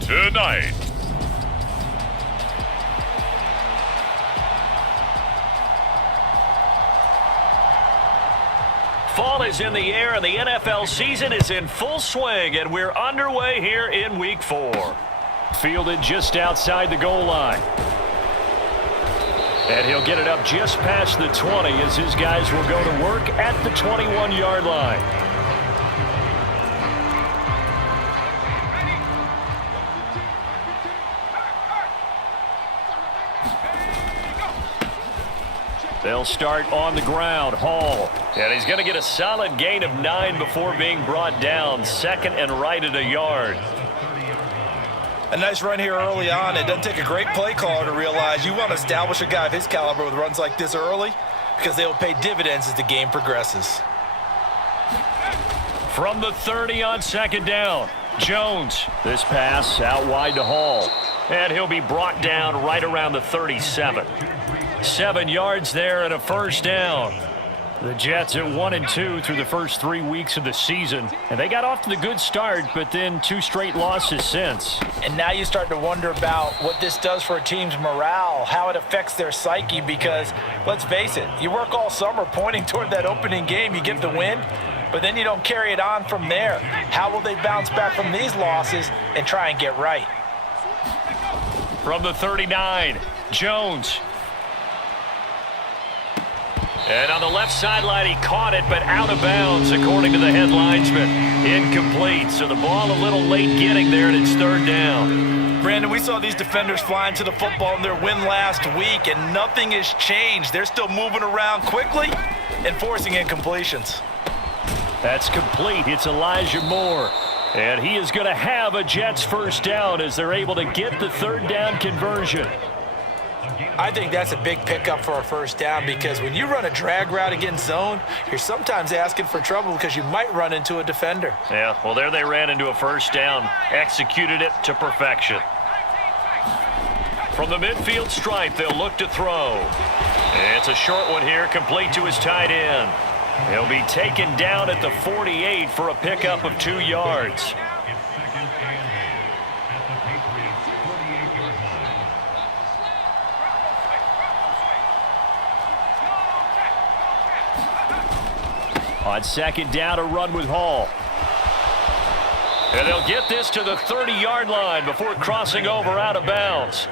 Tonight, fall is in the air and the NFL season is in full swing, and we're underway here in Week 4. Fielded just outside the goal line. And he'll get it up just past the 20 as his guys will go to work at the 21-yard line. They'll start on the ground. Hall. And he's going to get a solid gain of 9 before being brought down. Second and right at a yard. A nice run here early on. It doesn't take a great play caller to realize you want to establish a guy of his caliber with runs like this early because they will pay dividends as the game progresses. From the 30 on second down, Jones. This pass out wide to Hall. And he'll be brought down right around the 37. 7 yards there and a first down. The Jets at 1-2 through the first 3 weeks of the season. And they got off to the good start, but then 2 straight losses since. And now you start to wonder about what this does for a team's morale, how it affects their psyche, because let's face it, you work all summer pointing toward that opening game, you get the win, but then you don't carry it on from there. How will they bounce back from these losses and try and get right? From the 39, Jones. And on the left sideline, he caught it, but out of bounds, according to the head linesman. Incomplete, so the ball a little late getting there, and it's third down. Brandon, we saw these defenders flying to the football in their win last week, and nothing has changed. They're still moving around quickly and forcing incompletions. That's complete. It's Elijah Moore. And he is going to have a Jets first down as they're able to get the third down conversion. I think that's a big pickup for a first down because when you run a drag route against zone, you're sometimes asking for trouble because you might run into a defender. Yeah, well, there they ran into a first down, executed it to perfection. From the midfield stripe, they'll look to throw. It's a short one here, complete to his tight end. He'll be taken down at the 48 for a pickup of 2 yards. On second down, a run with Hall. And they'll get this to the 30-yard line before crossing over out of bounds.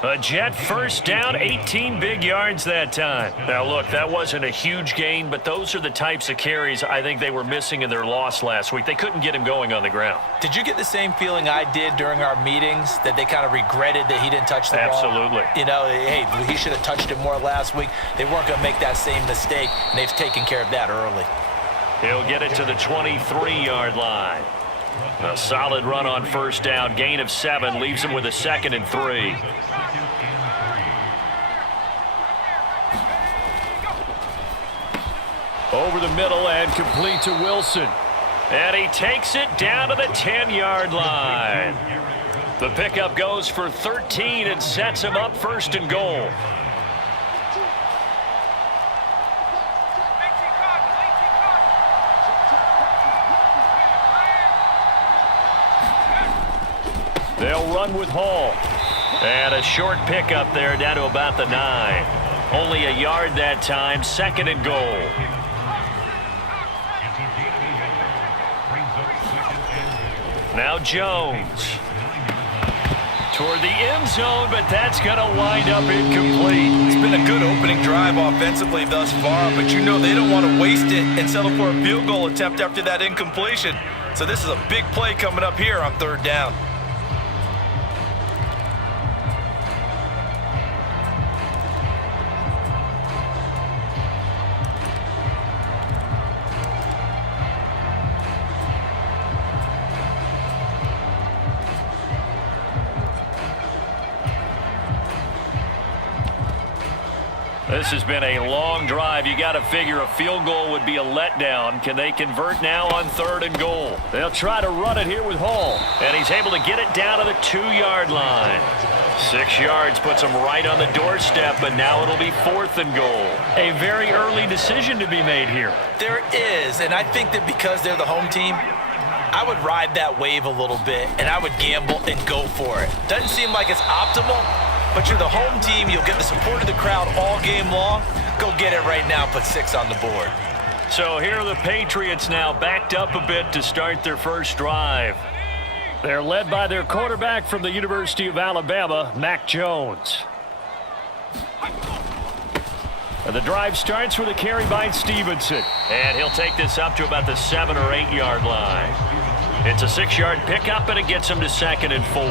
A Jet first down, 18 big yards that time. Now, look, that wasn't a huge gain, but those are the types of carries I think they were missing in their loss last week. They couldn't get him going on the ground. Did you get the same feeling I did during our meetings, that they kind of regretted that he didn't touch the ball? Absolutely. You know, hey, he should have touched it more last week. They weren't going to make that same mistake, and they've taken care of that early. He'll get it to the 23-yard line. A solid run on first down. Gain of 7 leaves him with a 2nd and 3. Over the middle and complete to Wilson. And he takes it down to the 10-yard line. The pickup goes for 13 and sets him up first and goal. They'll run with Hall. And a short pickup there down to about the 9. Only a yard that time, 2nd and goal. Now Jones. Toward the end zone, but that's going to wind up incomplete. It's been a good opening drive offensively thus far, but you know they don't want to waste it and settle for a field goal attempt after that incompletion. So this is a big play coming up here on third down. This has been a long drive. You got to figure a field goal would be a letdown. Can they convert now on 3rd and goal? They'll try to run it here with Hall. And he's able to get it down to the 2-yard line. 6 yards puts them right on the doorstep, but now it'll be 4th and goal. A very early decision to be made here. There is, and I think that because they're the home team, I would ride that wave a little bit, and I would gamble and go for it. Doesn't seem like it's optimal, but you're the home team. You'll get the support of the crowd all game long. Go get it right now. Put 6 on the board. So here are the Patriots now backed up a bit to start their first drive. They're led by their quarterback from the University of Alabama, Mac Jones. And the drive starts with a carry by Stevenson. And he'll take this up to about the 7 or 8 yard line. It's a 6-yard pickup, and it gets him to 2nd and 4.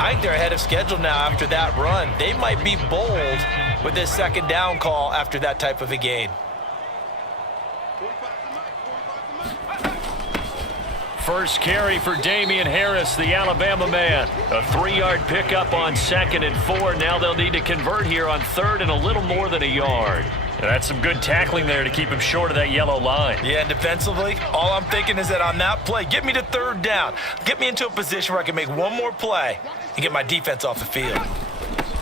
I think they're ahead of schedule now after that run. They might be bold with this 2nd down call after that type of a gain. First carry for Damian Harris, the Alabama man. A 3-yard pickup on 2nd and 4. Now they'll need to convert here on 3rd and a little more than a yard. And that's some good tackling there to keep him short of that yellow line. Yeah, and defensively, all I'm thinking is that on that play, get me to 3rd down. Get me into a position where I can make one more play and get my defense off the field.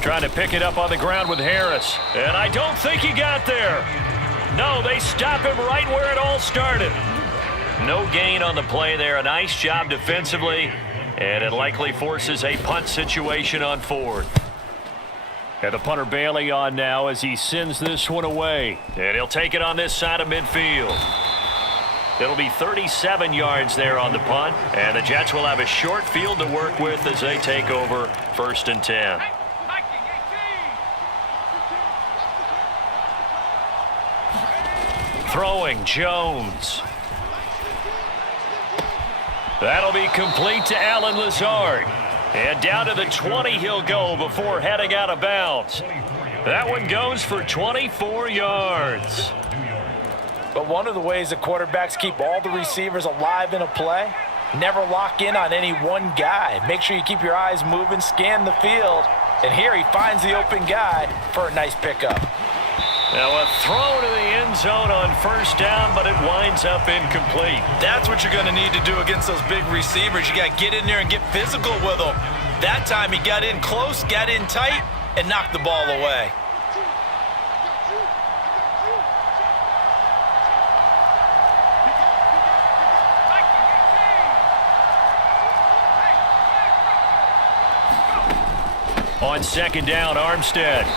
Trying to pick it up on the ground with Harris. And I don't think he got there. No, they stop him right where it all started. No gain on the play there. A nice job defensively. And it likely forces a punt situation on 4th. And the punter Bailey on now as he sends this one away. And he'll take it on this side of midfield. It'll be 37 yards there on the punt. And the Jets will have a short field to work with as they take over 1st and 10. Throwing Jones. That'll be complete to Allen Lazard. And down to the 20 he'll go before heading out of bounds. That one goes for 24 yards. But one of the ways that quarterbacks keep all the receivers alive in a play, never lock in on any one guy. Make sure you keep your eyes moving, scan the field. And here he finds the open guy for a nice pickup. Now a throw to the end zone on 1st down, but it winds up incomplete. That's what you're going to need to do against those big receivers. You got to get in there and get physical with them. That time he got in close, got in tight, and knocked the ball away. On 2nd down, Armstead.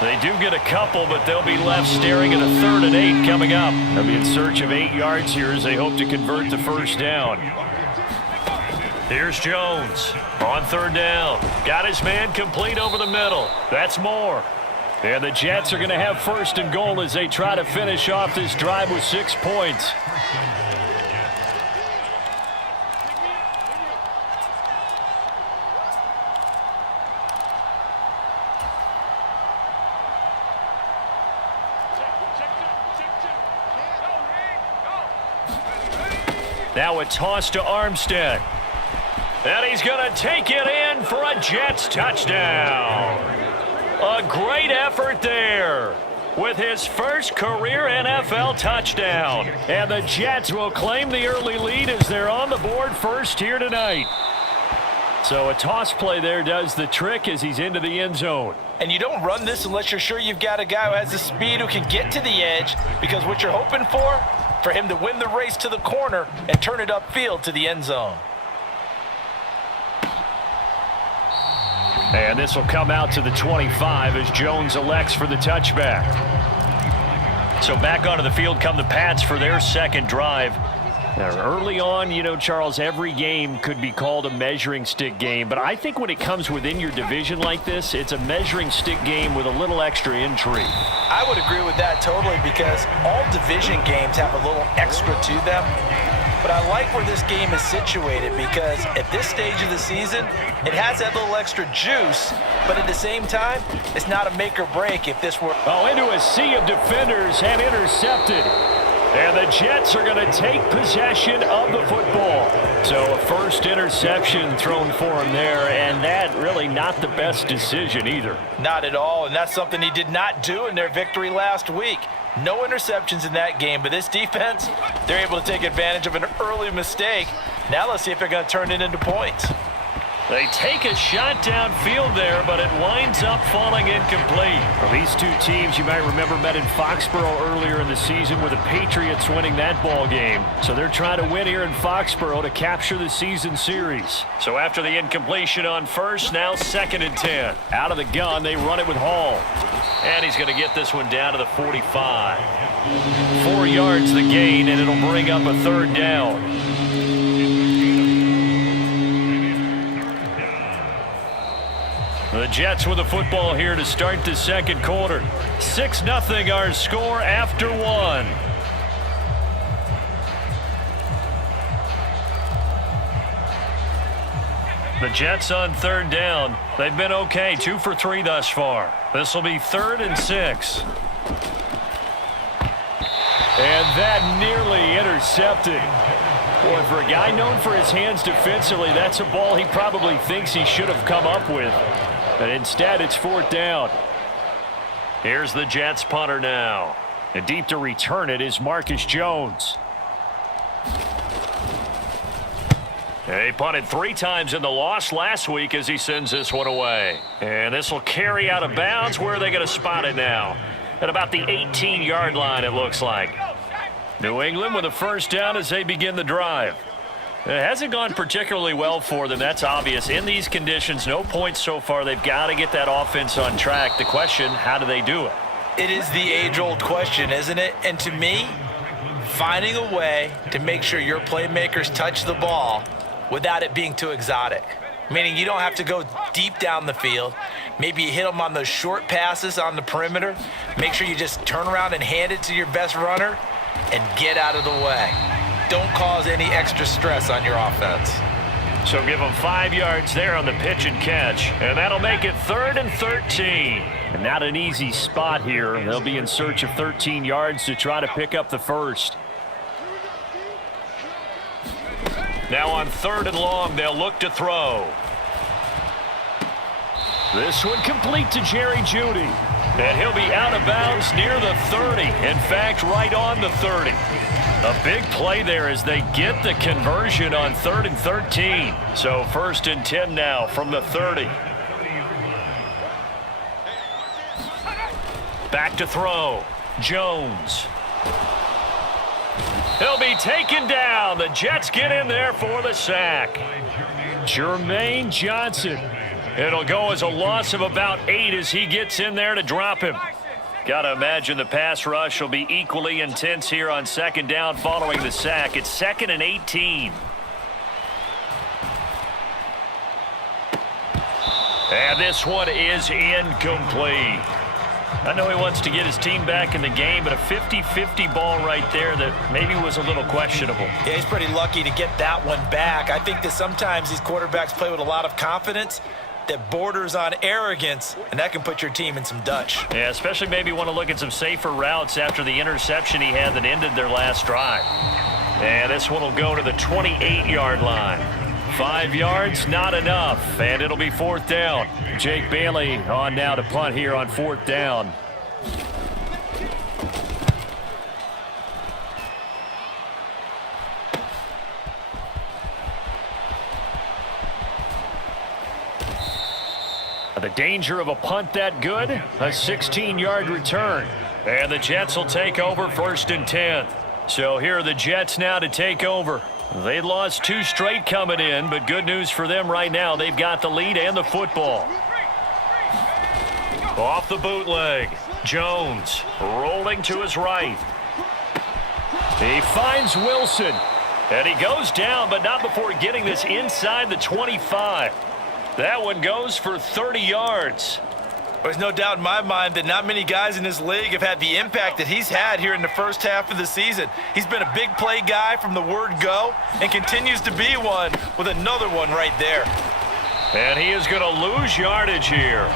They do get a couple, but they'll be left staring at a 3rd and 8 coming up. They'll be in search of 8 yards here as they hope to convert the 1st down. Here's Jones on 3rd down. Got his man complete over the middle. That's more. And the Jets are going to have 1st and goal as they try to finish off this drive with 6 points. Now a toss to Armstead. And he's going to take it in for a Jets touchdown. A great effort there with his first career NFL touchdown. And the Jets will claim the early lead as they're on the board first here tonight. So a toss play there does the trick as he's into the end zone. And you don't run this unless you're sure you've got a guy who has the speed who can get to the edge, because what you're hoping for him to win the race to the corner and turn it upfield to the end zone. And this will come out to the 25 as Jones elects for the touchback. So back onto the field come the Pats for their 2nd drive. Now, early on, you know, Charles, every game could be called a measuring stick game. But I think when it comes within your division like this, it's a measuring stick game with a little extra intrigue. I would agree with that totally, because all division games have a little extra to them. But I like where this game is situated, because at this stage of the season, it has that little extra juice. But at the same time, it's not a make or break if this were... Oh, into a sea of defenders and intercepted. And the Jets are going to take possession of the football. So a first interception thrown for him there, and that really not the best decision either. Not at all, and that's something he did not do in their victory last week. No interceptions in that game, but this defense, they're able to take advantage of an early mistake. Now let's see if they're going to turn it into points. They take a shot downfield there, but it winds up falling incomplete. Well, these two teams, you might remember, met in Foxborough earlier in the season with the Patriots winning that ball game. So they're trying to win here in Foxborough to capture the season series. So after the incompletion on first, now 2nd and 10. Out of the gun, they run it with Hall. And he's going to get this one down to the 45. 4 yards the gain, and it'll bring up a 3rd down. The Jets with the football here to start the 2nd quarter. 6-0 our score after 1. The Jets on 3rd down. They've been okay, 2 for 3 thus far. This will be 3rd and 6. And that nearly intercepted. Boy, for a guy known for his hands defensively, that's a ball he probably thinks he should have come up with. But instead, it's 4th down. Here's the Jets punter now. And deep to return it is Marcus Jones. He punted 3 times in the loss last week as he sends this one away. And this will carry out of bounds. Where are they going to spot it now? At about the 18-yard line, it looks like. New England with a 1st down as they begin the drive. It hasn't gone particularly well for them. That's obvious. In these conditions, no points so far. They've got to get that offense on track. The question, how do they do it? It is the age-old question, isn't it? And to me, finding a way to make sure your playmakers touch the ball without it being too exotic. Meaning you don't have to go deep down the field. Maybe you hit them on those short passes on the perimeter. Make sure you just turn around and hand it to your best runner and get out of the way. Don't cause any extra stress on your offense. So give them 5 yards there on the pitch and catch. And that'll make it 3rd and 13. And not an easy spot here. They'll be in search of 13 yards to try to pick up the 1st. Now on 3rd and long, they'll look to throw. This one complete to Jerry Jeudy. And he'll be out of bounds near the 30. In fact, right on the 30. A big play there as they get the conversion on 3rd and 13. So 1st and 10 now from the 30. Back to throw. Jones. He'll be taken down. The Jets get in there for the sack. Jermaine Johnson. It'll go as a loss of about 8 as he gets in there to drop him. Got to imagine the pass rush will be equally intense here on 2nd down following the sack. It's 2nd and 18. And this one is incomplete. I know he wants to get his team back in the game, but a 50-50 ball right there that maybe was a little questionable. Yeah, he's pretty lucky to get that one back. I think that sometimes these quarterbacks play with a lot of confidence that borders on arrogance, and that can put your team in some Dutch. Yeah, especially maybe want to look at some safer routes after the interception he had that ended their last drive. And this one will go to the 28-yard line. 5 yards, not enough, and it'll be 4th down. Jake Bailey on now to punt here on 4th down. The danger of a punt that good, a 16-yard return. And the Jets will take over 1st and 10. So here are the Jets now to take over. They lost 2 straight coming in, but good news for them right now. They've got the lead and the football. Off the bootleg. Jones rolling to his right. He finds Wilson. And he goes down, but not before getting this inside the 25. That one goes for 30 yards. There's no doubt in my mind that not many guys in this league have had the impact that he's had here in the first half of the season. He's been a big play guy from the word go and continues to be one with another one right there. And he is going to lose yardage here.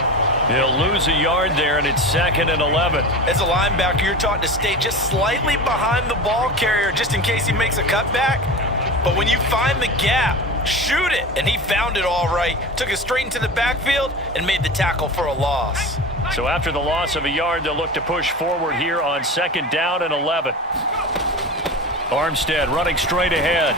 He'll lose a yard there, and it's 2nd and 11. As a linebacker, you're taught to stay just slightly behind the ball carrier just in case he makes a cutback. But when you find the gap, shoot it, and he found it all right. Took it straight into the backfield and made the tackle for a loss. So after the loss of a yard, they'll look to push forward here on 2nd down and 11. Armstead running straight ahead.